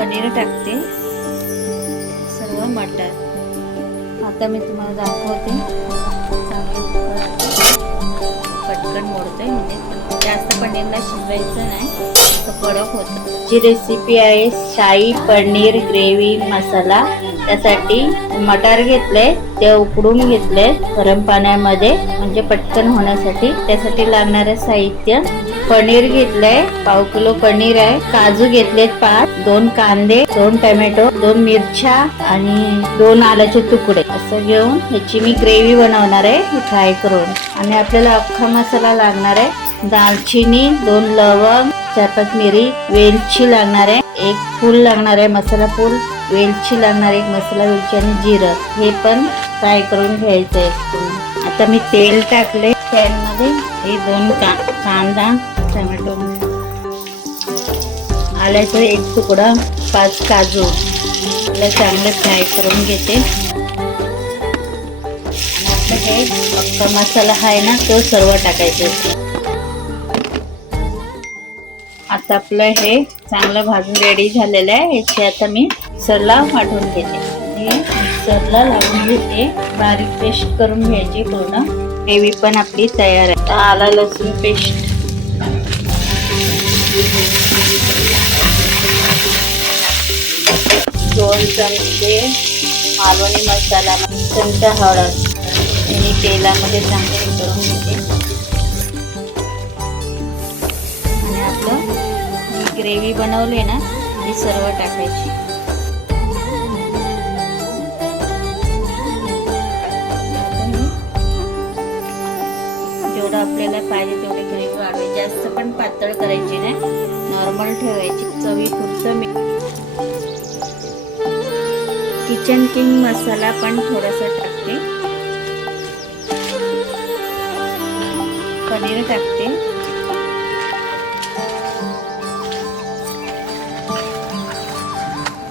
पनीर टाकते, सर्व मटर. आता मी तुम्हाला दाखवते. पटकन मोडतोय, म्हणजे जास्त पनीरला शिजवायचं नाही, कडक होतं. जी रेसिपी आहे शाही पनीर ग्रेव्ही मसाला. त्यासाठी मटार घेतले, ते उकडून घेतले गरम पाण्यामध्ये, म्हणजे पटकन होण्यासाठी. त्यासाठी लागणारे साहित्य: पनीर घेतलंय, पाव किलो पनीर आहे. काजू घेतलेत 5, 2 कांदे, 2 टोमॅटो, 2 मिरच्या आणि 2 आल्याचे तुकडे. असं घेऊन ह्याची मी ग्रेव्ही बनवणार आहे फ्राय करून. आणि आपल्याला अख्खा मसाला लागणार आहे. दालचिनी, 2 लवंग, 4-5 मिरी, वेलची लागणार आहे, 1 फूल लागणार आहे, मसाला फूल, वेलची लागणार आहे, 1 मसाला वेलची आणि जिरं. हे पण फ्राय करून घ्यायचं आहे. आता मी तेल टाकले पॅन मध्ये. हे 2 कांदा, टोमॅटो, आल्याचा 1 तुकडा, 5 काजू चांगले फ्राय करून घेते. हे अख्खा मसाला आहे ना, तो सर्व टाकायचा. आता आपलं हे चांगलं भाजून रेडी झालेलं आहे. याची आता मी मिक्सरला वाटून घेते. हे मिक्सरला लावून घेते, बारीक पेस्ट करून घ्यायची पूर्ण. ग्रेव्ही पण आपली तयार आहे. आला लसूण पेस्ट, दोन चमचे मालवणी मसाला, चमचा हळद आणि तेलामध्ये चांगले करून घेते. आणि आपलं ग्रेव्ही बनवली ना, ती सर्व टाकायची. जेवढं आपल्याला पाहिजे तेवढी ग्रेव्ही वाढवायची. जास्त पण पातळ करायची नाही, नॉर्मल ठेवायची. चवीपुरतं मी किचन किंग मसाला पण थोडासा टाकते. पनीर टाकते.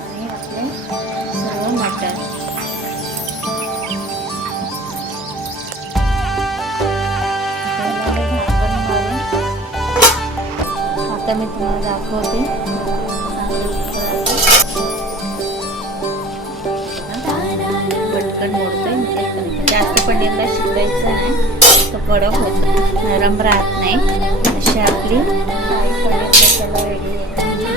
आणि आपले सर्व मटर. आता मी तुम्हाला दाखवते. पटकन मोडतोय, म्हणजे जास्त पनीरला शिजवायचं नाही, तो कडक होतं, नरम राहत नाही. अशी आपली शाही पनीर मसाला रेडी आहे.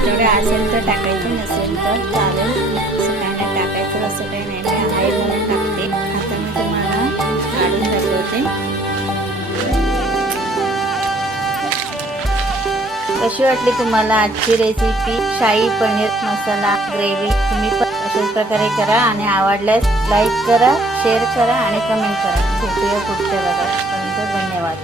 जेवढे असेल तर टाकायचं, नसेल तर चालेल. असं काही नाही टाकायचं, असं काही नाही. मी आहे म्हणून टाकते. आता मी तुम्हाला काढून दाखवते. कशी वाटली तुम्हाला आजची रेसिपी शाही पनीर मसाला ग्रेव्ही? तुम्ही पण अशाच प्रकारे करा आणि आवडल्यास लाईक करा, शेअर करा आणि कमेंट करा. भेटूया पुढच्या भागात. धन्यवाद.